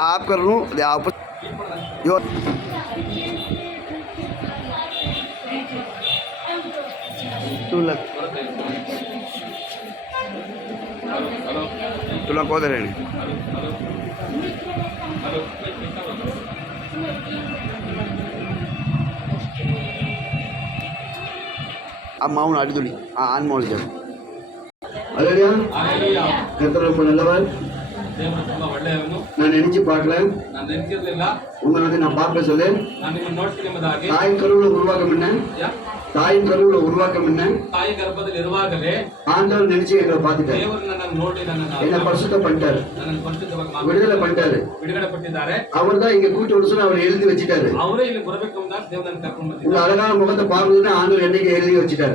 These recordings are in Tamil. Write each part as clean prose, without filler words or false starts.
आप कर लूँ आप जो तुला कोद रे அம்மா அவன் அடித்துடி ஆன்மோல் ஜெயம் அல்லையா கர்த்தர் ரொம்ப நல்லவர் நான் நினைச்சு பார்க்கல உங்களை நான் பார்க்க சொல்லு தாயின் கருவுல உருவாக்கம் என்ன தாயின் கருவுல உருவாக்கம் என்ன ஆண்டவர் நினைச்சு எங்களை பார்த்துட்டாரு என்ன பரிசுத்தம் பண்ணிட்டாரு விடுதலை பண்ணிட்டாரு அவர் தான் இங்க கூட்டு ஒரு சொல்ல அவர் எழுதி வச்சுட்டாரு உங்க அழகான முகத்தை பார்க்கணும்னு ஆண்டவர் என்னைக்கு எழுதி வச்சுட்டாரு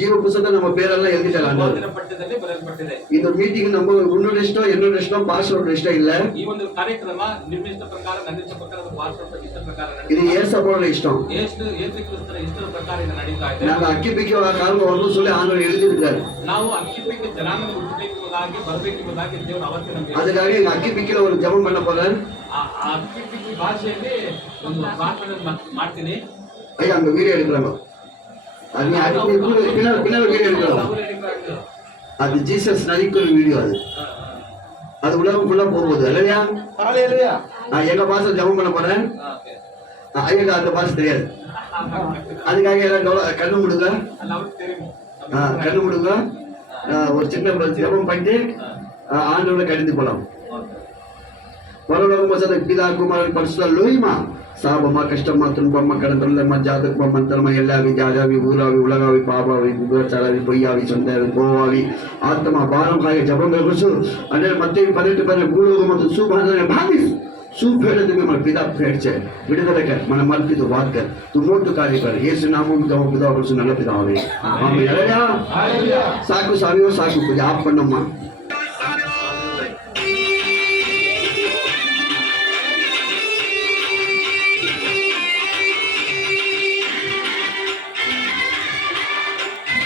ஜீவ புத்தகத்தை நம்ம பேரெல்லாம் எழுதிட்டாரு இந்த மீட்டிங் நம்ம உன்னோட இஷ்டம் என்னோட இஷ்டம் பாஸ்டரோட இஷ்டம் இல்ல இது ஏசப்போட இஷ்டம் நாங்க ಅಕ್ಕಿಪಿಕ್ಕಿ ಕಾಲ ಒಂದು சொல்லி ஆண்டவர் எழுதி இருக்காரு அதுக்காக எங்க ಅಕ್ಕಿಪಿಕ್ಕಿல ஒரு ஜெபம் பண்ண போறேன் ஐயா அங்க வீடியோ எடுக்கிறாங்க பின்னாடி வீடியோ எடுக்கிறாங்க அது ஜீசஸ் நடிக்கிற வீடியோ அது உலகம் ஃபுல்லா போகுது இல்லையா நான் எங்க பாச ஜெபம் பண்ண போறேன் ஐயா அந்த பாச தெரியாது அதுக்காக எல்லாம் கண்ணு முடுங்க கண்ணு முடுங்க ஒரு சின்ன ஜெபம் பண்ணிட்டு ஆண்டவரை கடிந்து போலாம் பரலோகம் வசத பிதா குமாரன் பரிசுத்த லோயிமா சாபமா கஷ்டமா துன்பமா கடந்தமா ஜாதகமா மந்திரமா எல்லாவி ஜாஜாவி ஊராவி உலகாவி பாபாவி விபச்சாராவி பொய்யாவி சொந்தாவி கோவாவி ஆத்மா பாரம் காய ஜபங்கள் குசு அண்ணன் மத்திய 18 பேர் பூலோகம் மற்றும் சுபாதனை பாவிஸ் सुफेड़ तुम्हें मन पिता फेड़ छे विடுதலை कर मन मर की तो बात कर तू मोट कार्य कर यीशु नाम में तो पिता और सुनल पिता आवे आमीन हालेलुया साकु सावियो साकु पूजा आप पन्नम्मा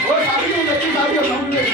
ओ सावियो सामने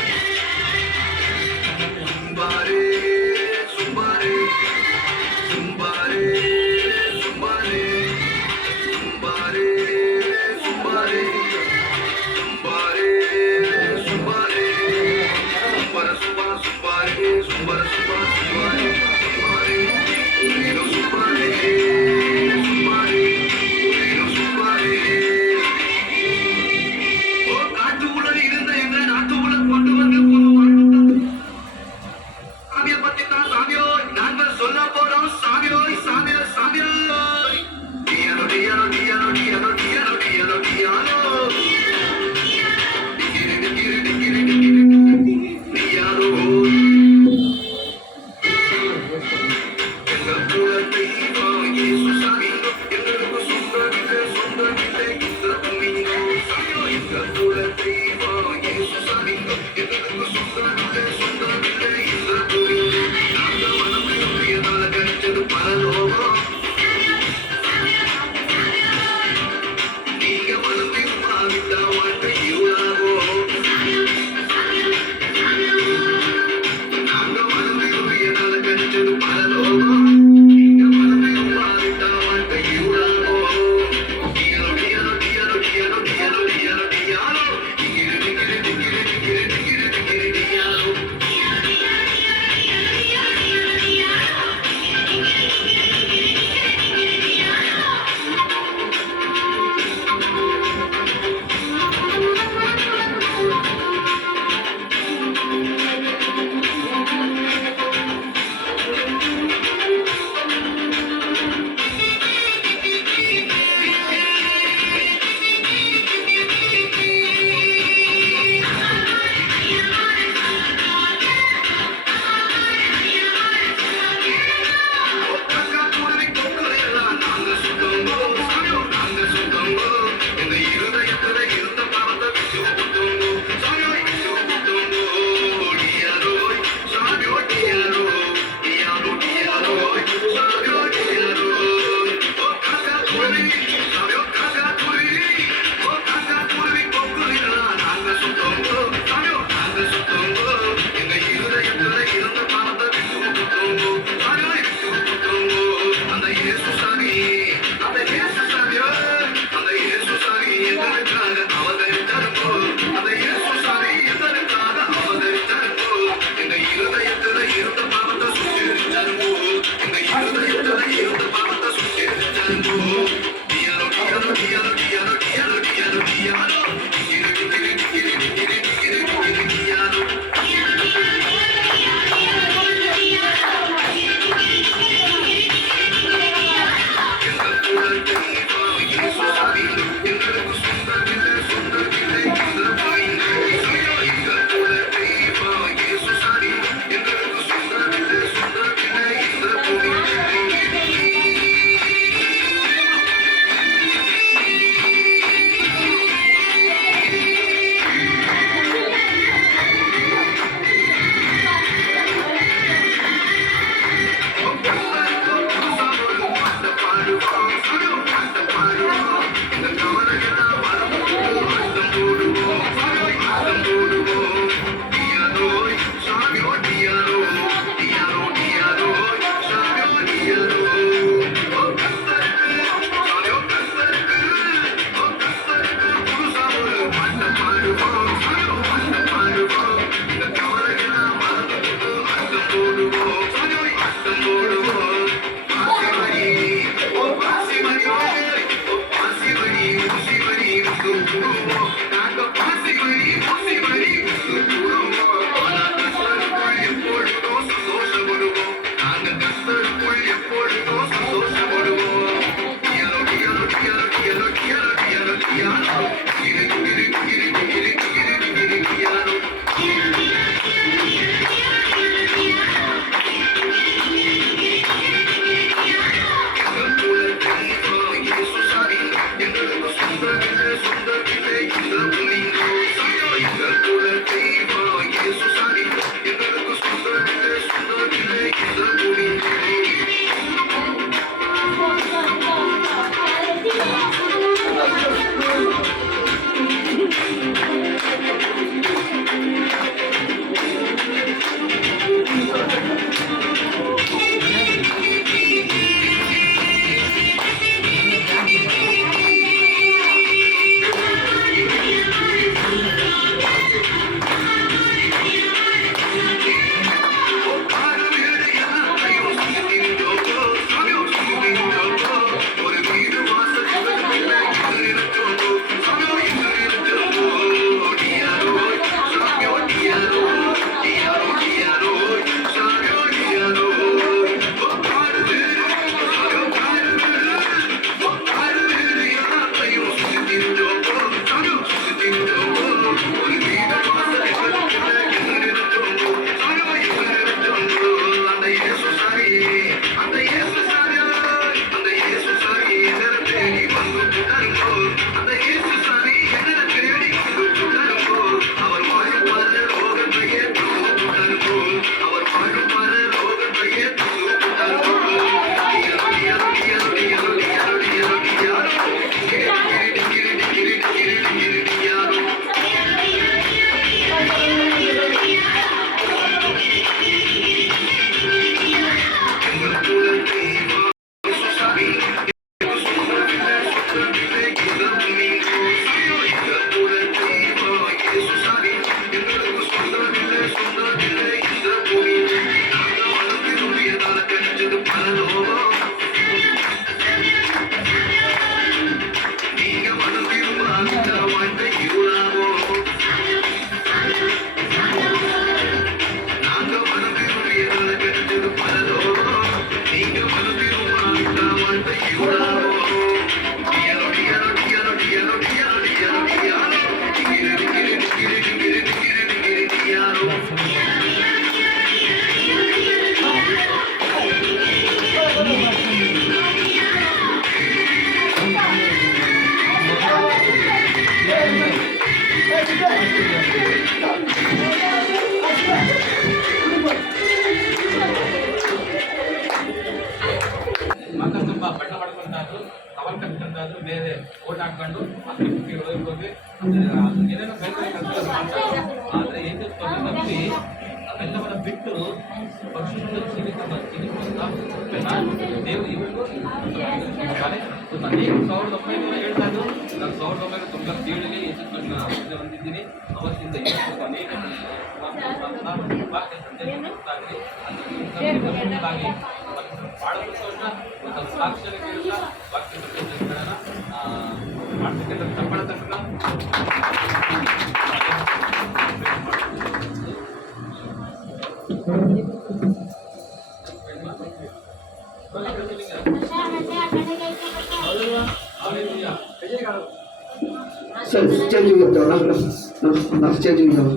పరిశుద్ధ జీవితంగా జీవితంగా దేవుడు ಇವರಿಗೂ ಇದ್ದಾರೆ. ಅನೇಕ 1907 ನಾನು 1997ಗೆ ಯೇಸುವನ್ನು ಹೊಂದಿದ್ದೀನಿ. ಅವತ್ತಿಂದ ಇವತ್ತು ಅನೇಕ ವಾಕ್ಯ ಸಂದೇಶಕ್ಕಾಗಿ ಭಾಳ ಸಂತೋಷ ಮತ್ತು ಸಾಕ್ಷರ ಕೇಳಿದ ವಾಕ್ಯ ಸಂದೇಶಗಳನ್ನು ಮಾಡ್ತಕ್ಕಂಥ ಚಪ್ಪಳ ತಕ್ಷಣ Sir, changing it down. Now changing it down.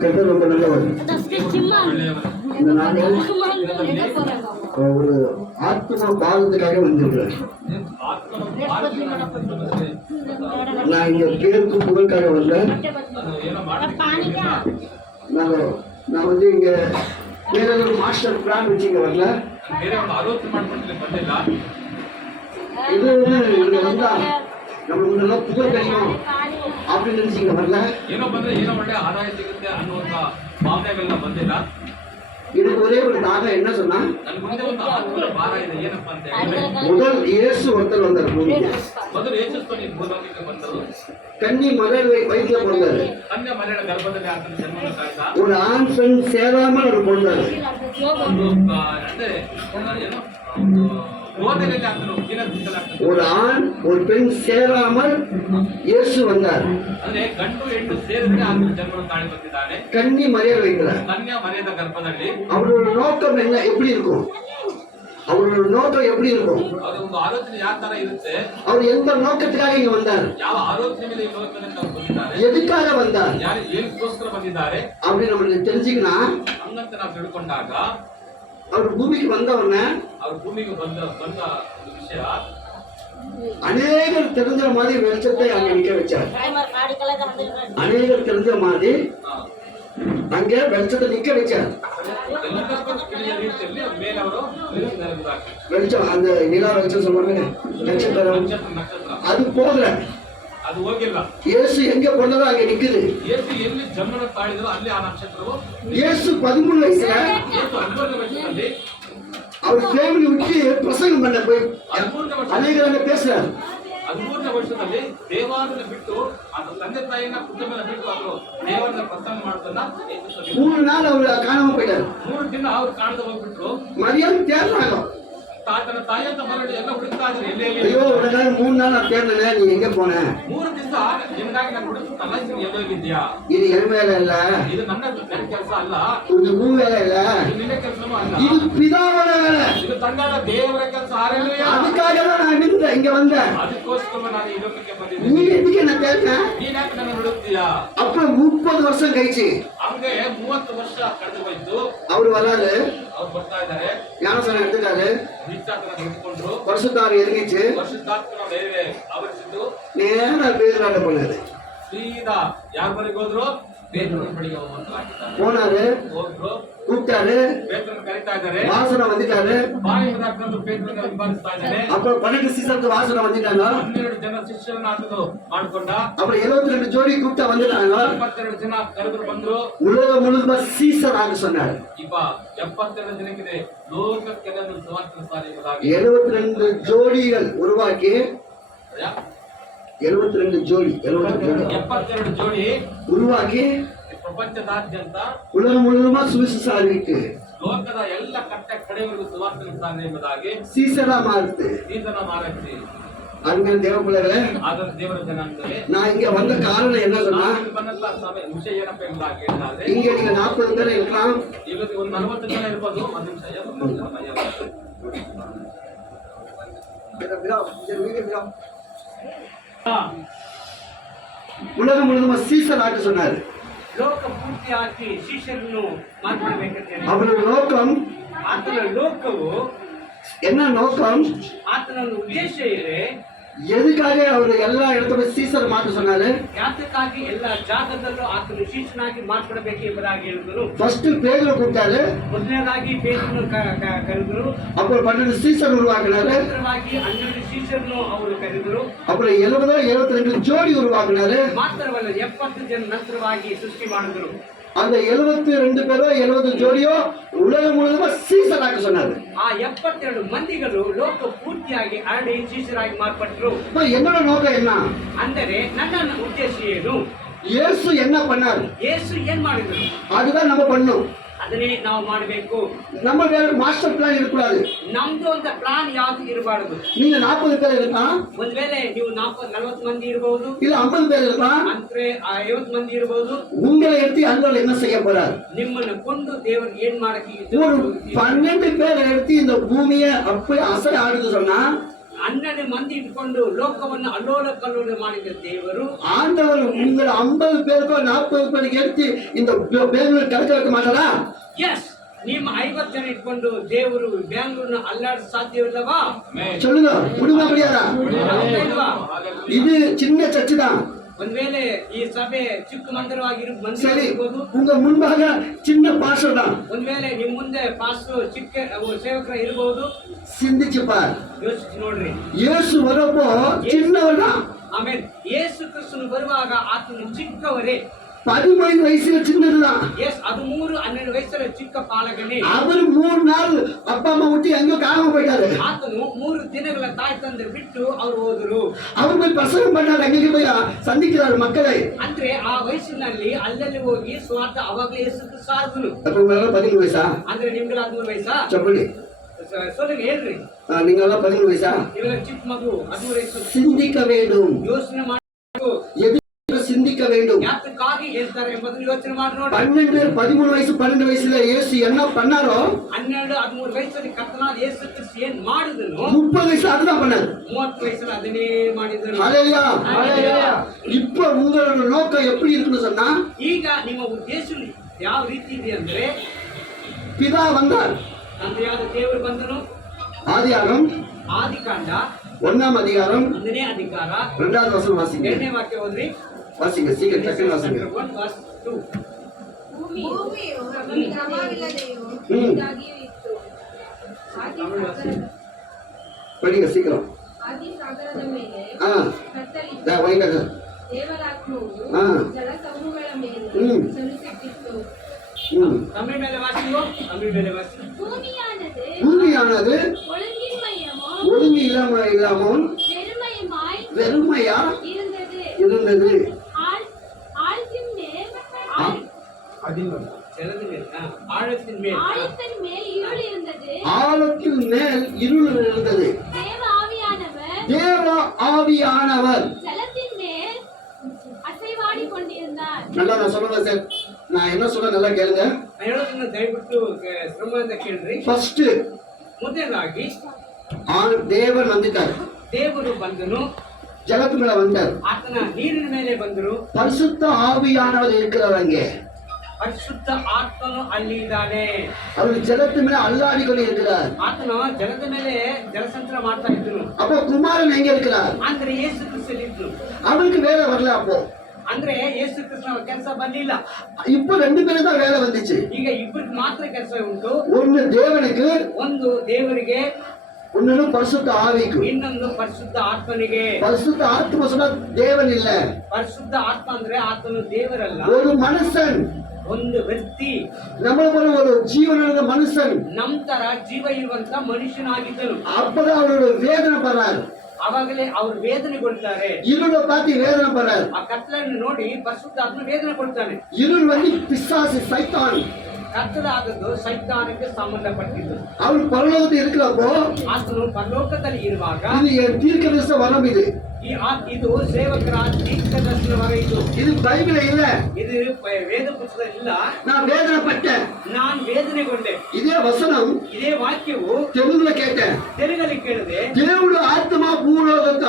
Kerja nomor lewat. ஒரு ஆத்மா பாதத்துக்காக வந்திருக்கிறேன். நான் இங்க பேருக்கு புகழ்காக வரல. நான் வந்து இங்க வேற ஒரு மாஸ்டர் பிளான் வச்சு இங்க வரல. இது இங்க வந்தா நம்மளுக்கு நல்லா புகழ் கிடைக்கும் அப்படின்னு நினைச்சு இங்க வரல. ಏನೋ ಬಂದ್ರೆ ಏನೋ ಒಳ್ಳೆ ಆದಾಯ ಸಿಗುತ್ತೆ ಅನ್ನುವಂತ ಭಾವನೆಗಳನ್ನ ಬಂದಿಲ್ಲ. இதுக்கு ஒரே ஒரு தாகம் என்ன சொன்னா, ನನ್ನ ಮುಂದೆ ಒಂದು ಆತ್ಮದ ಭಾರ ಇದೆ. ಏನಪ್ಪ ಅಂತ ಹೇಳಿದ್ರೆ, முதல் இயேசு ஒருத்தர் வந்தார் பூமிக்கு. ಮೊದಲು ಯೇಸು ಸ್ವಾಮಿ ಭೂಲೋಕಕ್ಕೆ ಬಂದರು. கன்னி மலர் வயிற்றுல பிறந்தாரு. ಕನ್ಯಾ ಮರಿಯಳ ಗರ್ಭದಲ್ಲಿ ಆತನ ಜನ್ಮವನ್ನು ತಾಳಿದ. ஒரு ஆண் பெண் சேராமல் அவர் பிறந்தாரு. ಅಂದ್ರೆ ಏನು ಗೋದೆಯಲ್ಲಿ ಆತನು ಜೀರ್ಣಿಸಲಾಗ್ತದೆ. ஒரு ஆண் ஒரு பெண் சேராமல் இயேசு வந்தார். ಅಂದ್ರೆ ಗಂಡು ಹೆಣ್ಣು ಸೇರಿದ್ರೆ ಆತನ ಜನ್ಮವನ್ನು ತಾಳಿ ಬಂದಿದ್ದಾನೆ. கன்னி மரியாள் வைக்கிறார். ಕನ್ಯಾ ಮರಿಯದ ಗರ್ಭದಲ್ಲಿ அவரோட நோக்கம் என்ன, எப்படி இருக்கும், அவரோட நோக்கம் எப்படி இருக்கும், ಅದು ಒಂದು ಆಲೋಚನೆ ಯಾವ ತರ ಇರುತ್ತೆ, அவர் எந்த நோக்கத்துக்காக இங்க வந்தார், ಯಾವ ಆಲೋಚನೆ ಮೇಲೆ ಈ ಲೋಕದಲ್ಲಿ ನಾವು ಬಂದಿದ್ದಾರೆ, எதுக்காக வந்தார், ಯಾರು ಏನಕ್ಕೋಸ್ಕರ ಬಂದಿದ್ದಾರೆ அப்படி நம்மளுக்கு தெரிஞ்சுக்கணும். ಹಂಗಂತ ನಾವು ತಿಳ್ಕೊಂಡಾಗ அவர் பூமிக்கு வந்தவொடனே ಅವ್ರ ಭೂಮಿಗೆ ಬಂದ ವಿಷಯ அநேகர் தெரிஞ்ச மாதிரி வெளிச்சத்தை அங்க நிக்க வச்சார். அநேகர் தெரிஞ்ச மாதிரி அங்க வெளிச்சத்தை நிக்க வச்சார். வெளிச்சம் அந்த நிலா வெளிச்சம் சொல்லுவாங்க, நட்சத்திரம், அது போகல, ಅದು ಹೋಗಿಲ್ಲ. இயேசு எங்க போனதோ அங்க நிக்குது. ಯೇಸು ಎಲ್ಲಿ ಜನ್ಮನ ತಾಳಿದ್ರು ಅಲ್ಲಿ ಆ ನಕ್ಷತ್ರವು. இயேசு 13 வயசுல ಯೇಸು 11 ವರ್ಷದಲ್ಲಿ அவர் ஃபேமிலி விட்டு பிரசங்கம் பண்ண போய் அநேகர் பேசுறாரு. 13 ವರ್ಷದಲ್ಲಿ ದೇವಾಲಯನ ಬಿಟ್ಟು ಆತ ತಂದೆ ತಾಯಿನ ಕುಟುಂಬನ ಬಿಟ್ಟು ಅವರು ದೇವರನ್ನ ಪ್ರಸಂಗ ಮಾಡೋದನ್ನ 3 நாள் அவர் காணாம போயிட்டாரு. 3 ದಿನ ಅವ್ರು ಕಾಣದೆ ಹೋಗ್ಬಿಟ್ರು. மரியாதை தேடுறாங்க. ತಾತನ ತಾಯಿಯಂತ ಮರಳಿ ಎಲ್ಲ ಹುಡುಕ್ತಾ ಇದ್ರು. ಎಲ್ಲೇ ஐயோ உடனே 3 நாள் நான் தேடுனேன், நீ எங்க போன? 3 ದಿವಸ ನಿನಗಾಗಿ ನಾನು ಹುಡುಕ್ತಲ್ಲ, ನೀನು ಎಲ್ಲೋಗಿದ್ಯಾ? இது என் வேலை இல்ல, ಇದು ನನ್ನ ಕೆಲಸ ಅಲ್ಲ, இது உன் வேலை இல்ல, ಇದು ನಿನ್ನ ಕೆಲಸನೂ ಅಲ್ಲ, இது பிதாவோட வேலை. ಇದು ತಂಡದ ದೇವರ ಕೆಲಸ. ஹalleluya. அதுக்காக தான் நான் இங்க வந்தேன். ಅದಕ್ಕೋಸ್ಕರ ನಾನು ಈ ಲೋಕಕ್ಕೆ ಬಂದಿದ್ದೀನಿ. நீ எதுக்கு என்ன தேடுன? ನೀನು ಯಾಕೆ ನನ್ನ ಹುಡುಕ್ತೀಯಾ? அப்ப 30 வருஷம் கழிச்சு ಹಂಗೆ 30 ವರ್ಷ ಕಳೆದು ಹೋಯ್ತು. அவர் வராரு, ಅವ್ರು ಬರ್ತಾ ಇದ್ದಾರೆ, ஞானஸ்நானம் எடுத்துட்டாரு, ದೀಕ್ಷಾಸ್ನಾನ ತೆಗೆದುಕೊಂಡ್ರು, பரிசுத்தாவி இறங்கிச்சு, ಪರಿಶುದ್ಧಾತ್ಮನ ಮೇಲೆ ಆವರಿಸಿದ್ದು. நேரா பேதுருவாண்ட போனாரு. ಸೀದಾ ಯಾರ ಬಳಿಗೆ ಹೋದ್ರು? ಪೇತ್ರನ ಬಳಿಗೆ ಹೋಗ್ತಾರೆ. போனாரு, ಹೋದ್ರು, கூப்பிட்டாரு, ಪೇತ್ರನ ಕರೀತಾ ಇದ್ದಾರೆ, வாசனை வந்துட்டாரு. ಬಾಯಿ ಮುದ್ದಾಕೊಂಡು ಪೇತ್ರನ ವಿಭಾಗಿಸ್ತಾ ಇದ್ದಾರೆ. அப்புறம் 12 சீசனுக்கு வாசனை வந்துட்டாங்க. 12 ಜನ ಶಿಷ್ಯರನ್ನ ಆತನು ಮಾಡ್ಕೊಂಡ. அப்புறம் 72 ஜோடி கூப்பிட்டா வந்துட்டாங்க. 72 ಜನ ಕರೆದ್ರು ಬಂದ್ರು. உலகம் முழுவதுமா சீசர் ஆக சொன்னார். ಈಗ 72 ಜನಕ್ಕೆ ಲೋಕಕ್ಕೆಲ್ಲ ಸುವಾರ್ತೆ ಸಾರಿ ಎಂಬುದಾಗಿ 72 ஜோடிகள் உருவாக்கி 72 ஜோடி 72 ಜೋಡಿ உருவாக்கி ಪ್ರಪಂಚದಾದ್ಯಂತ உலகம் முழுவதுமா சுவிசேஷம் அறிவிக்கு ಲೋಕದ ಎಲ್ಲ ಕಟ್ಟ ಕಡೆಯವರೆಗೂ ಸುವಾರ್ತೆ ಸಾರಿ ಎಂಬುದಾಗಿ சீசரா மாறுது. ಸೀಸನ ಮಾರಕ್ತಿ அருமையான தேவ பிள்ளைகளே, ಆದ ದೇವರ ಜನಾಂಗಗಳೇ, நான் இங்க வந்த காரணம் என்ன சொன்னா, ಬಂದಂತ ವಿಷಯ ಏನಪ್ಪ ಎಂಬುದಾಗಿ ಹೇಳಿದ್ರೆ, இங்க நீங்க 40 பேர் இருக்கலாம், ಇವತ್ತು ಒಂದು 40 ಜನ ಇರ್ಬೋದು. ಒಂದು ನಿಮಿಷ உலகம் முழுவதுமா சீசர் ஆக சொன்னாரு. ಲೋಕ ಪೂರ್ತಿ ಹಾಕಿ ಶಿಷ್ಯರನ್ನು ಮಾತಾಡಬೇಕಂತ ಹೇಳಿ அவரோட நோக்கம் ಆತನ ಲೋಕವು என்ன, நோக்கம் ಆತನ ಒಂದು ಉದ್ದೇಶ ಇದೆ. எதுக்காக அவர் எல்லா இடத்துல சீசர் மாற்ற சொன்னாரு? ಯಾತಕ್ಕಾಗಿ ಎಲ್ಲ ಜಾಗದಲ್ಲೂ ಆತನು ಶಿಷ್ಯನಾಗಿ ಮಾರ್ಪಡಬೇಕು ಎಂಬುದಾಗಿ ಹೇಳಿದರು. ஃபர்ஸ்ட் பேதுரு கூப்பிட்டாரு, ಮೊದಲನೇದಾಗಿ ಪೇತ್ರನು ಕರೆದರು. அப்புறம் 12 சீசர் உருவாக்குனாரு, ನಂತರವಾಗಿ 12 ಶಿಷ್ಯರನ್ನು ಅವರು ಕರೆದರು. அப்புறம் 70 72 ஜோடி உருவாக்குனாரு. ಮಾತ್ರವಲ್ಲ 70 ಜನ ನಂತರವಾಗಿ ಸೃಷ್ಟಿ ಮಾಡಿದರು. அந்த 72 பேரோ 70 ஜோடியோ உலகம் முழுவதுமா சீசர் ஆக்க சொன்னாரு. ಆ 72 ಮಂದಿಗಳು ಲೋಕ ಪೂರ್ತಿಯಾಗಿ ಹರಡಿ ಶಿಷ್ಯರಾಗಿ ಮಾರ್ಪಟ್ಟರು. இப்ப என்னோட நோக்கம் என்ன? ಅಂದರೆ ನನ್ನ ಉದ್ದೇಶ ಏನು? இயேசு என்ன பண்ணாரு? ಯೇಸು ಏನ್ ಮಾಡಿದ್ರು? அதுதான் நம்ம பண்ணணும். ಅದನ್ನೇ ನಾವು ಮಾಡಬೇಕು. நம்ம வேற மாஸ்டர் பிளான் இருக்கக்கூடாது. ನಮ್ದು ಒಂದು ಪ್ಲಾನ್ ಯಾವ್ದು ಇರಬಾರದು. நீங்க 40 பேர் இருக்கலாம், ಒಂದ್ ವೇಳೆ ನೀವು 40 ಮಂದಿ ಇರಬಹುದು, இல்ல 50 பேர் இருக்கலாம். ಅಂದ್ರೆ 50 ಮಂದಿ ಇರಬಹುದು. உங்களை எடுத்து ஆண்டவர் என்ன செய்ய போறார்? ನಿಮ್ಮನ್ನು ಕೊಂಡು ದೇವರು ಏನ್ ಮಾಡಕ್ಕೆ ஒரு 12 பேர் எடுத்து இந்த பூமியை அப்படியே அசை ஆடுது சொன்னா 12 ಮಂದಿ ಇಟ್ಕೊಂಡು ಲೋಕವನ್ನು ಅಲ್ಲೋಲ ಕಲ್ಲೋಲ ಮಾಡಿದ ದೇವರು ஆண்டவர் உங்களை 50 பேருக்கோ 40 பேருக்கு எடுத்து இந்த பேங்களூர் கலக்க வைக்க மாட்டாரா? ಎಸ್, ನಿಮ್ಮ 50 ಜನ ಇಟ್ಕೊಂಡು ದೇವರು ಬೆಂಗಳೂರನ್ನ ಅಲ್ಲಾಡ ಸಾಧ್ಯವಿಲ್ಲವಾ? சொல்லுங்க, முடியுமா முடியாதா? ಇಲ್ವಾ? இது சின்ன சர்ச்சு தான். ಒಂದ್ ವೇಳೆ ಈ ಸಭೆ ಚಿಕ್ಕ சரி, ಮಂದಿರವಾಗಿರ್ಬೋದು, உங்க முன்பாக சின்ன பாஸ்டர் தான். ಒಂದ್ ವೇಳೆ ನಿಮ್ ಮುಂದೆ ಪಾಸ್ಟರ್ ಚಿಕ್ಕ ಸೇವಕರ ಇರಬಹುದು. சிந்திச்சு பார், ಯೋಚಿಸಿ ನೋಡ್ರಿ. இயேசு வரப்போ சின்னவர் தான். ಆಮೇಲೆ ಯೇಸು ಕ್ರಿಸ್ತನು ಬರುವಾಗ ಆತನು ಚಿಕ್ಕವರೇ. 13 வயசுல சின்னதுதான். ಎಸ್, ಅದು 12 ವಯಸ್ಸರ ಚಿಕ್ಕ ಪಾಲಕನೇ. அவர் 3 நாள் அப்பா அம்மா விட்டு எங்க காணாம போயிட்டாரு. ಆತನು 3 ದಿನಗಳ ತಾಯಿ ತಂದೆ ಬಿಟ್ಟು ಅವರು ಹೋದರು. அவர் போய் பிரசங்கம் பண்ணாரு, அங்கே போய் சந்திக்கிறார் மக்களை. ಅಂದ್ರೆ ಆ ವಯಸ್ಸಿನಲ್ಲಿ ಅಲ್ಲಲ್ಲಿ ಹೋಗಿ ಸ್ವಾರ್ಥ ಅವಾಗಲೇ ಯೇಸು ಸಾಧನು. அப்ப உங்களால 13 வயசா? ಅಂದ್ರೆ ನಿಮ್ಗೆ 13 ವಯಸ್ಸಾ? சொல்லி சொல்லுங்க, ಹೇಳ್ರಿ. நீங்க எல்லாம் 13 வயசா? ಇವಾಗ ಚಿಕ್ಕ ಮಗು 13 ವಯಸ್ಸು. சிந்திக்க வேண்டும். ಯೋಚನೆ ಮಾಡಬೇಕು. எது சிந்திக்க வேண்டும். ಯಾತಕ್ಕಾಗಿ ಹೇಳ್ತಾರೆ ಎಂಬುದನ್ನು ಯೋಚನೆ ಮಾಡಿ ನೋಡಿ. 13 வயசு 12 வயசுல இயேசு என்ன பண்ணாரோ 12 13 ವಯಸ್ಸಲ್ಲಿ ಕರ್ತನಾದ ಯೇಸು ಕ್ರಿಸ್ತ ಏನ್ ಮಾಡಿದನು 30 ವಯಸು அதுதான் பண்ணாரு. 30 ವಯಸ್ಸಲ್ಲಿ ಅದನ್ನೇ ಮಾಡಿದನು. ஹalleluya, ஹalleluya. இப்போ உங்களோட நோக்கம் எப்படி இருக்குன்னு சொன்னா, ಈಗ ನಿಮ್ಮ ಉದ್ದೇಶ ಯಾವ ರೀತಿ ಇದೆ ಅಂದ್ರೆ, பிதா வந்தார். ತಂದೆಯಾದ ದೇವರು ಬಂದನು. ஆதியாகமம் ಆದಿಕಾಂಡ 1ஆம் அதிகாரம் 1ನೇ ಅಧಿಕಾರ 2வது வசனம் வாசிங்க. 2ನೇ ವಾಕ್ಯ ಓದ್ರಿ. வாசிங்க, சீக்கிரம் டக்குனு வாசிங்க. 1:2. ಭೂಮಿಯು ಕ್ರಮವಿಲ್ಲದೆಯೂ ಇದ್ದಾಗಿಯೂ ಇತ್ತು. படிங்க சீக்கிரம். ಆದಿಸಾಗರದ ಮೇಲೆ ஆ, ಕತ್ತಲಿತ್ತು. வைங்க. ದೇವರಾತ್ಮವು ಆ. ಜಲಸಮೂಹಗಳ ಮೇಲೆ ಹ್ಮ್. ಚಲಿಸುತ್ತಿತ್ತು. தமிழ் மேல வாசிங்கோ, தமிழ் மேல வாசி. ಭೂಮಿಯಾனது பூமியானது ஒழுங்கின்மையமும் ஒழுங்கு இல்லாமல் வெறுமையுமாய் வெறுமையா இருந்தது. இருந்தது. ஆழத்தின் மேல் ஜலத்தின் மேல், ஆழத்தின் மேல், ஆழத்தின் மேல் இருள் இருந்தது. ஆழத்தின் மேல் இருள் இருந்தது. தேவ ஆவியானவர் ஜலத்தின் மேல் அசைவாடி கொண்டிருந்தார். நல்லா நான் சொல்லுவேன் சார், நான் என்ன சொல்ல நல்லா கேளுங்க. ನಾನು ಹೇಳೋದನ್ನ ದಯವಿಟ್ಟು ಶ್ರಮದಿಂದ ಕೇಳ್ರಿ. ஃபர்ஸ்ட் ಮೊದಲಾಗಿ தேவன் வந்துட்டார். ದೇವರು ಬಂದನು, ஜலத்து மேல வந்தார். ಆತನ ನೀರಿನ ಮೇಲೆ ಬಂದರು. பரிசுத்த ஆவியானவர் இருக்கிறார் அங்கே. ಪರಿಶುದ್ಧ ಆತ್ಮನು ಅಲ್ಲಿ ಇದ್ದಾನೆ. அவர் ஜலத்து மேல அல்லாடி கொண்டு இருக்கிறார். ಆತನು ಜಲದ ಮೇಲೆ ಜಲಸಂಚಾರ ಮಾಡ್ತಾ ಇದ್ದನು. அப்போ குமாரன் எங்க இருக்கிறார்? ಅಂದ್ರೆ ಯೇಸು ಕ್ರಿಸ್ತನಲ್ಲಿ ಇದ್ನು. அவருக்கு வேலை வரல. அப்போ ಅಂದ್ರೆ ಯೇಸು ಕ್ರಿಸ್ತನ ಕೆಲಸ ಬಂದಿಲ್ಲ. இப்போ 2 பேருக்கு தான் வேலை வந்துச்சு. ಈಗ ಇಬ್ಬರಿಗೆ ಮಾತ್ರ ಕೆಲಸ ಉಂಟು. ஒன்னு தேவனுக்கு, ಒಂದು ದೇವರಿಗೆ, ஒன்னு பரிசுத்த ஆவிக்கு. ಇನ್ನೊಂದು ಪರಿಶುದ್ಧ ಆತ್ಮನಿಗೆ. பரிசுத்த ஆத்மா சொன்னா தேவன் இல்ல. ಪರಿಶುದ್ಧ ಆತ್ಮ ಅಂದ್ರೆ ಆತನು ದೇವರಲ್ಲ, ஒரு மனுஷன். ಒಂದು ವ್ಯಕ್ತಿ. நம்மள போல ஒரு ஜீவனான மனுஷன் ನಮ್ ತರ ಜೀವ ಇರುವಂತ ಮನುಷ್ಯನಾಗಿದ್ದನು. அப்பதான் அவரோட வேதனை படுறாரு. ಅವಾಗಲೇ ಅವ್ರು ವೇದನೆ ಕೊಡ್ತಾರೆ. இருளை பார்த்து வேதனை படுறாரு. ಆ ಕತ್ತಲನ್ನು ನೋಡಿ ಪರಿಶುದ್ಧಾತ್ಮ ವೇದನೆ ಕೊಡ್ತಾನೆ. இருள் வந்து பிசாசு, சைத்தான். ಕತ್ತಲಾದದ್ದು ಸೈತಾನಕ್ಕೆ ಸಂಬಂಧಪಟ್ಟಿದ್ದು. அவர் பரலோகத்தில் இருக்கிறப்போ ಆತನು ಪರಲೋಕದಲ್ಲಿ ಇರುವಾಗ இது என் தீர்க்கதரிசன வரம். இது ಇದು ಸೇವಕರ ದೀರ್ಘ ದರ್ಶನವಾಗ இது பைபிள் இல்ல. ಇದು ವೇದ ಪುಸ್ತಕ ಇಲ್ಲ. நான் வேதனைப்பட்டேன். நான் ವೇದನೆಗೊಂಡೆ. இதே வசனம் ಇದೇ ವಾಕ್ಯವು తెలుగులో கேட்டேன். ತೆಲುಗಲ್ಲಿ ಕೇಳಿದೆ. దేవుడు ఆత్మ భూలోకంత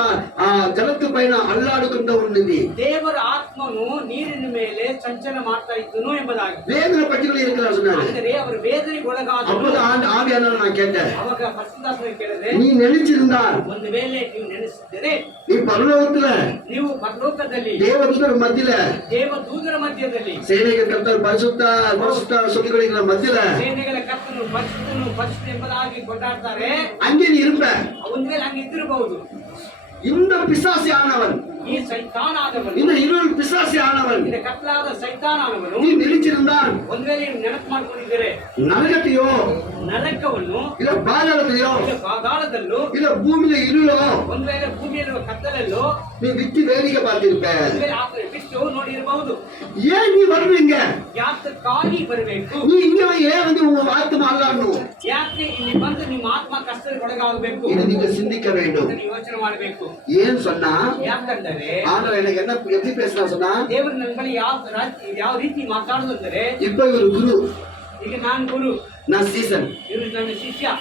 జగత్తు పైన అల్లాడుకుంటూ ఉన్నది. ದೇವರ ಆತ್ಮನು ನೀರಿನ ಮೇಲೆ ಸಂಚಲನ ಮಾಡ್ತಾ ಇದ್ದನು ಎಂಬುದಾಗಿ வேதனை பட்டிகள் இருக்கிறார் சொன்னாரு. ಅಂದರೆ ಅವರು ವೇದನೆಗೆ ಒಳಗಾದರು. அப்போது ஆவியானவர் நான் கேட்டேன், ಅವಾಗ ಪರಿಶುದ್ಧಾತ್ಮನ ಕೇಳಿದೆ, நீ நினைச்சிருந்தால் ಒಂದು ವೇಳೆ ನೀವು ನೆನೆಸಿದರೆ நீ பரலோகத்துல ನೀವು ಪರಲೋಕದಲ್ಲಿ தேவதூதர் மத்தியில ದೇವದೂತರ ಮಧ್ಯದಲ್ಲಿ சேனைகள் கர்த்தர் பரிசுத்த பரிசுத்த சொல்லிக் கொடுக்கிற மத்தியில ಸೇನೆಗಳ ಕರ್ತನು ಪರಿಶುದ್ಧನು ಪರಿಶುದ್ಧ ಎಂಬುದಾಗಿ ಕೊಂಡಾಡ್ತಾರೆ. அங்கே நீ இருப்ப. ಒಂದ್ ವೇಳೆ ಹಂಗೆ ಇದ್ದಿರಬಹುದು. இந்த பிசாசி ஆனவன், ಈ ಸೈತಾನಾದವನು, இந்த இருள் பிசாசி ஆனவன் இந்த ಕತ್ತಲಾದ ಸೈತಾನಾದವನು நீ நினைச்சிருந்தான் ಒಂದ್ ವೇಳೆ ನೀವು ನೆನಪು ಮಾಡ್ಕೊಂಡಿದ್ದೀರಿ, நரகத்தையோ ನರಕವನ್ನು இல்ல பாதாளத்தையோ ಇಲ್ಲ ಪಾತಾಳದಲ್ಲೂ இல்ல பூமியில இருளோ ಒಂದ್ ವೇಳೆ ಭೂಮಿಯಲ್ಲಿರುವ ಕತ್ತಲಲ್ಲೂ நீ விட்டு வேடிக்கை பார்த்திருப்ப. ಒಂದ್ ವೇಳೆ ಆತನ ಬಿಟ್ಟು ನೋಡಿರಬಹುದು. ஏன் நீ வருவீங்க? ಯಾತಕ್ಕಾಗಿ ಬರಬೇಕು? நீ இங்க ஏன் வந்து உங்க ஆத்மா அல்லாடணும்? ಯಾಕೆ ಇಲ್ಲಿ ಬಂದು ನಿಮ್ಮ ಆತ್ಮ ಕಷ್ಟಕ್ಕೊಳಗಾಗಬೇಕು? இதை நீங்க சிந்திக்க வேண்டும். ಅದನ್ನು ಯೋಚನೆ ಮಾಡಬೇಕು. ஏன் சொன்னா ಯಾಕಂದರೆ ஆனா எனக்கு என்ன எப்படி பேசலாம் சொன்னா, ದೇವರು ನನ್ನ ಬಳಿ ಯಾವ ರೀತಿ ಮಾತಾಡುದಂದರೆ, இப்ப இவர் குரு, ಈಗ ನಾನು ಗುರು, நான் சீசன். ಇವರು ನನ್ನ ಶಿಷ್ಯ.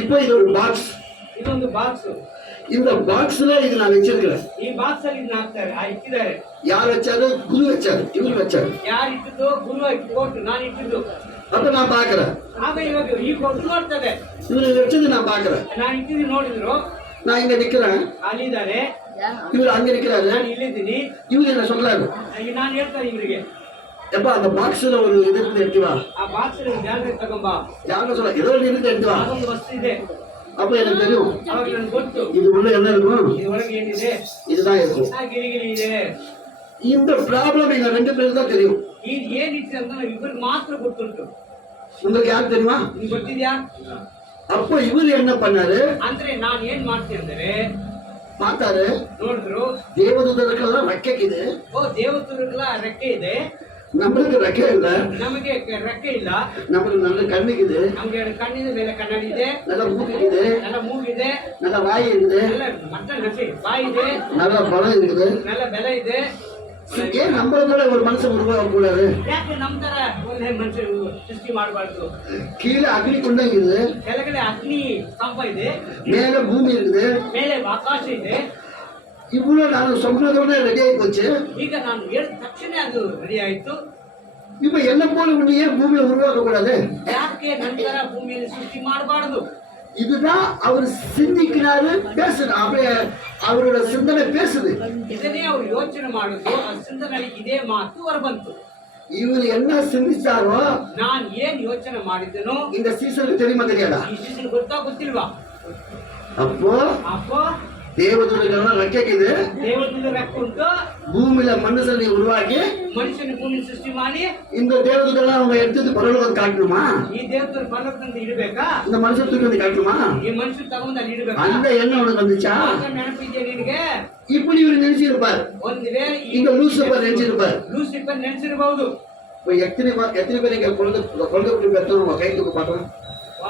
இப்ப இது ஒரு பாக்ஸ். ಇದೊಂದು ಬಾಕ್ಸ್. இந்த பாக்ஸ்ல இது நான் வச்சிருக்கிறேன். ಈ ಬಾಕ್ಸ್ ಅಲ್ಲಿ ಇದನ್ನ ಹಾಕ್ತಾರೆ, ಇಟ್ಟಿದ್ದಾರೆ. யார் வச்சாரு? குரு வச்சாரு, இவரு வச்சாரு. ಯಾರು ಇಟ್ಟಿದ್ದು? ಗುರು ಕೊಟ್ಟು ನಾನು ಇಟ್ಟಿದ್ದು. அப்ப நான் பாக்குறேன். ಆಗ ಇವಾಗ ಈ ಕೊಟ್ಟು ನೋಡ್ತದೆ, இவரு வச்சது நான் பாக்குறேன். ನಾನು ಇಟ್ಟಿದ್ದು ನೋಡಿದ್ರು. நான் இங்க நிக்கிறேன், ಅಲ್ಲಿದ್ದಾರೆ, இவரு அங்க நிக்கிறாரு, ನಾನು ಇಲ್ಲಿದ್ದೀನಿ. இவரு என்ன சொல்றாரு? ಈಗ ನಾನು ಹೇಳ್ತಾರೆ ಇವರಿಗೆ, எப்ப அந்த பாக்ஸ்ல ஒரு இது இருந்து எடுத்து வா. ಆ ಬಾಕ್ಸ್ ಜಾಗ ತಗೊಂಬಾ, யாரும் சொல்ல ஏதோ ஒரு இருந்து எடுத்து வா. ಅದೊಂದು ವಸ್ತು ಇದೆ. அப்ப எனக்கு தெரியும் ಅವಾಗ ನನ್ಗೆ ಗೊತ್ತು இது உள்ள என்ன இருக்கும், ಇದ್ರೊಳಗೆ ಏನಿದೆ. இதுதான் இருக்கும். ಆ ಗಿರಿಗಿರಿ ಇದೆ. இந்த ப்ராப்ளம் எங்க ரெண்டு பேருக்கு தான் தெரியும். ಇದು ಏನಿತ್ತು ಅಂತ ನಾವು ಇಬ್ಬರಿಗೆ ಮಾತ್ರ ಗೊತ್ತುಂಟು. உங்களுக்கு யாருக்கு தெரியுமா? ನಿಮ್ಗೆ ಗೊತ್ತಿದ್ಯಾ? அப்போ இவரு என்ன பண்ணாரு? ಅಂದ್ರೆ ನಾನು ಏನ್ ಮಾಡ್ತೀನಿ ಅಂದ್ರೆ, பார்த்தாரு, ನೋಡಿದ್ರು, தேவதூதருக்கெல்லாம் ரெக்கைக்குது, ಓ ದೇವದೂತರಿಗೆಲ್ಲ ರೆಕ್ಕೆ ಇದೆ, நம்மளுக்கு ரெக்கை இல்ல. ನಮಗೆ ರೆಕ್ಕೆ ಇಲ್ಲ. நமக்கு நல்ல கண்ணுக்குது, ನಮ್ಗೆ ಕಣ್ಣಿನ ಮೇಲೆ ಕನ್ನಡಿ ಇದೆ, நல்ல மூக்குக்குது, நல்ல ಮೂಗಿದೆ, நல்ல வாய் இருக்குது, நல்ல ಮತ್ತೆ ನಸಿ ಬಾಯಿ ಇದೆ, நல்ல பழம் இருக்குது. நல்ல ಬೆಲೆ ಇದೆ. ஏன் நம்மள கூட ஒரு மனுஷன் உருவாக கூடாது? ಯಾಕೆ ನಮ್ ತರ ಒಂದೇ ಮನುಷ್ಯ ಸೃಷ್ಟಿ ಮಾಡಬಾರ್ದು? கீழே அக்னி குண்டம் இருக்குது, ಕೆಳಗಡೆ ಅಗ್ನಿ ಸ್ತಂಭ ಇದೆ, மேல பூமி இருக்குது. ಮೇಲೆ ಆಕಾಶ ಇದೆ. இவ்வளவு நான் சொன்னதோட ரெடி ஆகி போச்சு. ಈಗ ನಾನು ಹೇಳಿದ ತಕ್ಷಣ ಅದು ರೆಡಿ ಆಯ್ತು. இப்ப என்ன போல ஒண்ணு ஏன் பூமியை உருவாக்க கூடாது? ಯಾಕೆ ನಂತರ ಭೂಮಿಯಲ್ಲಿ ಸೃಷ್ಟಿ ಮಾಡಬಾರದು? இதுதான் அவர் சிந்திக்கிறாரு, பேசுறாரு. அப்படியே அவரோட சிந்தனை பேசுது. ಇದನ್ನೇ ಅವರು ಯೋಚನೆ ಮಾಡುದು. ಆ ಚಿಂತನೆಯಲ್ಲಿ ಇದೇ ಮಾತು ಹೊರಬಂತು. இவர் என்ன சிந்திச்சாரோ ನಾನ್ ಏನ್ ಯೋಚನೆ ಮಾಡಿದ್ದನೋ இந்த சீசனுக்கு தெரியுமா தெரியாதா? ಈ ಶಿಷ್ಯನಿಗೆ ಗೊತ್ತಾ ಗೊತ್ತಿಲ್ವಾ? அப்போ ಅಪ್ಪೋ தேவதூதர்கள்லாம் ரெக்கைக்குது, ದೇವದೂತ ರೆಕ್ಕೆ ಉಂಟು. பூமியில மனுஷனை உருவாக்கி ಮನುಷ್ಯನ ಭೂಮಿ ಸೃಷ್ಟಿ ಮಾಡಿ இந்த தேவதூதெல்லாம் அவங்க எடுத்து பரலோகம் காட்டணுமா? ಈ ದೇವದೂತ ಪರ್ವತದಿಂದ ಇಡಬೇಕಾ? இந்த மனுஷன் தூக்கி வந்து காட்டணுமா? ಈ ಮನುಷ್ಯ ತಗೊಂಡು ಅಲ್ಲಿ ಇಡಬೇಕಾ? அந்த எண்ணம் உனக்கு வந்துச்சா? ನೆನಪಿದ್ಯಾ ನಿನಗೆ? இப்படி இவர் நினைச்சிருப்பார். ಒಂದ್ ವೇಳೆ இங்க லூசிபர் நினைச்சிருப்பார். ಲೂಸಿಫರ್ ನೆನೆಸಿರಬಹುದು. இப்போ எத்தனை பேர் இங்க குழந்தை பெற்றவங்க கை தூக்க பார்க்கலாம்.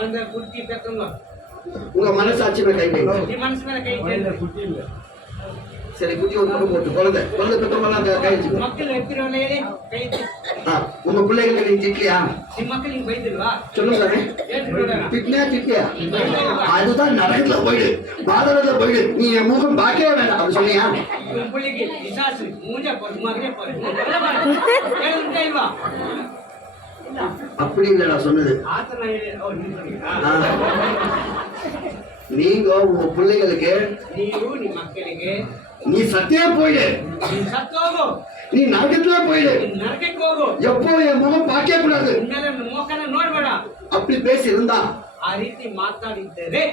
ಒಂದ ಕುರ್ತಿ ಪೆತ್ತಂಗ உங்க மனசாட்சி மேல கை வைங்க. ಈ ಮನಸ್ಸು ಮೇಲೆ ಕೈ ಇಟ್ಟು சரி, குட்டி ஒரு பக்கம் போட்டு குழந்தை பெற்றவங்க எல்லாம் கை வச்சுக்கோ. ಮಕ್ಕಳು ಎತ್ತಿರೋಲ್ಲ ಹೇಳಿ ಕೈ ಇಟ್ಟು. உங்க பிள்ளைகளுக்கு நீங்க திட்டலையா? ನಿಮ್ಮ ಮಕ್ಕಳು ಹಿಂಗ್ ಬೈದಿಲ್ವಾ? சொல்லுங்க தானே, ಹೇಳ್ರಿ ನೋಡೋಣ. திட்டியா? அதுதான் நரகத்துல போயிடு, பாதாளத்துல போயிடு, நீ என் முகம் பார்க்கவே வேண்டாம் அப்படி சொன்னியா? ನಿಮ್ಮ ಪುಳ್ಳಿಗೆ ವಿಶ್ವಾಸ ಮೂಂಜ ಪೊರು ಮಗನೇ ಪೊರು ಹೇಳುಂಟ ಇಲ್ವಾ? அப்படி இல்லை நான் சொன்னது. ಆತನ ಹೇಳಿ ಅವ್ರು ನಿಂತ್ಕೊಂಡಿರಾ? நீங்க உங்க பிள்ளைகளுக்கு ನೀವು ನಿಮ್ಮ ಮಕ್ಕಳಿಗೆ நீ சத்தியா போயிடு, ನೀನ್ ಸತ್ತು ಹೋಗು, நீ நரகத்துல போயிடு, ನೀನ್ ನರಕಕ್ಕೆ ಹೋಗು, எப்போ என் முகம் பார்க்கவே கூடாது ಇನ್ಮೇಲೆ ಮೋಕನ ನೋಡ್ಬೇಡ. அப்படி பேசி இருந்தா ಆ ರೀತಿ ಮಾತಾಡಿದ್ದೇವೆ.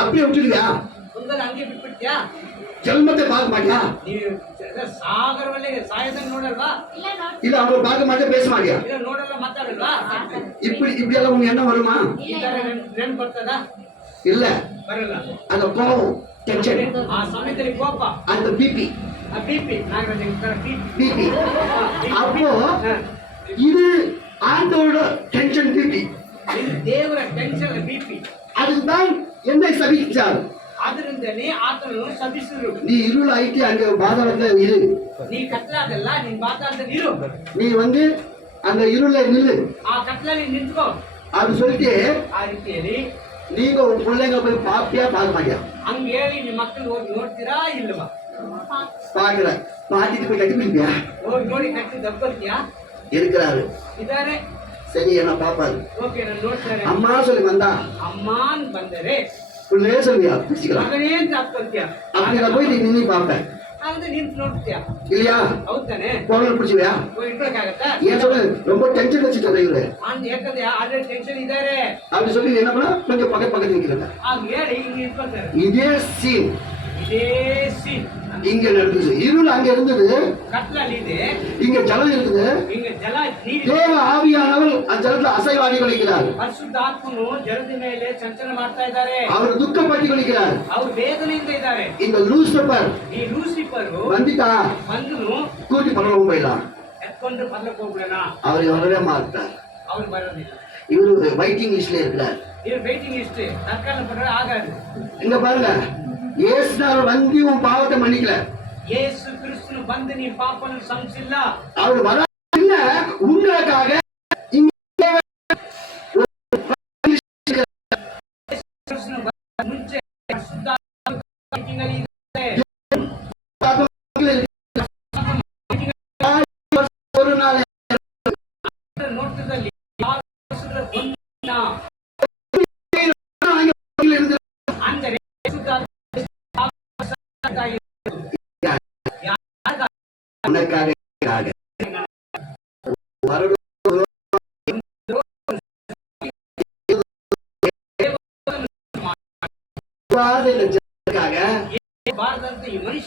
அப்படியே விட்டுருவியா? ಒಂದಲ್ಲ ಹಂಗೆ ಬಿಟ್ಬಿಡ್ತೀಯಾ? ஜென்மத்தை பார்க்க மாட்டியா? ನೀವು ಸಾಗರವಲ್ಲೇ ಸಾಯದಂಗ್ ನೋಡಲ್ವಾ? ಇಲ್ಲ ನೋಡಿ. இல்ல அவங்க பார்க்க மாட்டே பேச மாட்டியா? ಇಲ್ಲ ನೋಡಲ್ಲ ಮಾತಾಡಲ್ವಾ? இப்படி எல்லாம் உங்க எண்ணம் வருமா? ಈ ತರ ನೆನ್ಪು ಬರ್ತದ? இல்ல, ಬರಲ್ಲ. அந்த கோபம், டென்ஷன், ಆ ಸಮಯದಲ್ಲಿ ಕೋಪ, அந்த பிபி ಆ ಬಿಪಿ, ನಾಗರಾಜ ಬಿಪಿ. அப்போ இது ஆண்டோட டென்ஷன் பிபி. ಇದು ದೇವರ ಟೆನ್ಷನ್ ಬಿಪಿ. அதுதான் என்னை சபிச்சார். ಆದ್ರಿಂದಲೇ ಆತನು ಶಪಿಸಿದ್ರು. நீ இருள் ஆயிட்டு அங்க பாதாளத்துல இரு. ನೀ ಕತ್ಲಾದಲ್ಲ, ನೀನ್ ಬಾತಾಳದಲ್ಲಿ ಇರು. நீ வந்து அந்த இருள நில்லு ಆ ಕತ್ಲಲ್ಲಿ ನಿಂತ್ಕೋ. அப்படி சொல்லிட்டு ಆ ರೀತಿಯಲ್ಲಿ நீங்க உங்க பிள்ளைங்க போய் பாப்பியா பார்க்க மாட்டியா? ಹಂಗ ಹೇಳಿ ನಿಮ್ ಮಕ್ಕಳು ಹೋಗಿ ನೋಡ್ತೀರಾ ಇಲ್ವಾ? பாக்குற பாட்டிட்டு போய் கட்டி பிடிப்பியா? ಹೋಗಿ ನೋಡಿ ಕಟ್ಟಿ ದಬ್ಬರ್ತೀಯಾ? இருக்கிறாரு. ಇದಾರೆ. சரி என்ன பாப்பாரு. ಓಕೆ, ನಾನು ನೋಡ್ತಾರೆ. அம்மா சொல்லி வந்தா ಅಮ್ಮಾನ್ ಬಂದರೆ பிள்ளையே சொல்லியா பிடிச்சிக்கலாம். ಮಗನೇ ಅಂತ ಹಾಕ್ಕೊಳ್ತೀಯ. அப்படி நான் போய் நீ நின்று பார்ப்பேன் ಹೌದು, ನಿಂತು ನೋಡ್ತೀಯ. இல்லையா? ಹೌದಾನೆ? பொருள் பிடிச்சிவியா? ಹೋಗಿ ಇಟ್ಕೊಳಕ್ಕಾಗತ್ತಾ? ஏன் சொல்லு ரொம்ப டென்ஷன் வச்சுட்டு இவரு ಯಾಕಂದ್ರೆ ಆಲ್ರೆಡಿ ಟೆನ್ಷನ್ ಇದಾರೆ. அப்படி சொல்லி என்ன பண்ணா கொஞ்சம் பக்கத்து நிற்கிறாங்க. ಆಗ ಹೇಳಿ ಹಿಂಗ್ ಇಟ್ಕೊಳ್ತಾರೆ. இதே சீன் ಇದೇ ಸೀನ್ இங்க நடந்துச்சு. இருள் அங்க இருந்தது, ಕತ್ಲಲ್ಲಿ ಇದೆ, இங்க ஜலம் இருக்குது. ಹಿಂಗ ಜಲ ನೀರು. தேவ ஆவியானவர் அந்த ஜலத்துல அசைவாடி கொள்கிறார். ಪರಿಶುದ್ಧ ಆತ್ಮನು ಜಲದ ಮೇಲೆ ಚಂಚಲ ಮಾಡ್ತಾ ಇದ್ದಾರೆ. அவர் துக்கப்பட்டு கொள்கிறார். ಅವ್ರು ವೇದನೆಯಿಂದ ಇದ್ದಾರೆ. இந்த லூசிபர் ಈ ಲೂಸಿಫರು வந்துட்டா ಬಂದು கூட்டி பரலோகம் போயிடலாம். ಎತ್ಕೊಂಡು ಪರ್ಲಕ್ಕೆ ಹೋಗ್ಬಿಡೋಣ. அவர் வரவே மாட்டார். ಅವ್ರು ಬರೋದಿಲ್ಲ. இவரு வெயிட்டிங் லிஸ்ட்ல இருக்கிறார். இது வெயிட்டிங் லிஸ்ட். தற்கால பண்ற ஆகாது. இங்க பாருங்க, இயேசுனார் வந்து உன் பாவத்தை மன்னிக்கல. ಯೇಸು ಕ್ರಿಸ್ತನು ಬಂದು ನೀ ಪಾಪವನ್ನು ಸಂಸಿಲ್ಲ. அவர் வர உங்களுக்காக இங்க ಕ್ರಿಸ್ತನು ಬರೋದಕ್ಕೆ ಮುಂಚೆ ಪರಿಶುದ್ಧ ಮೀಟಿಂಗಲ್ಲಿ ಇದೆ. ஒரு நாள் ನೋಟದಲ್ಲಿ ಯಾವ ವರ್ಷದ ಒಂದು ದಿನ ಅಂದರೆ ಪರಿಶುದ್ಧ உனக்காக வரணும். ಬಾರದಂತೆ ಈ ಮನುಷ್ಯ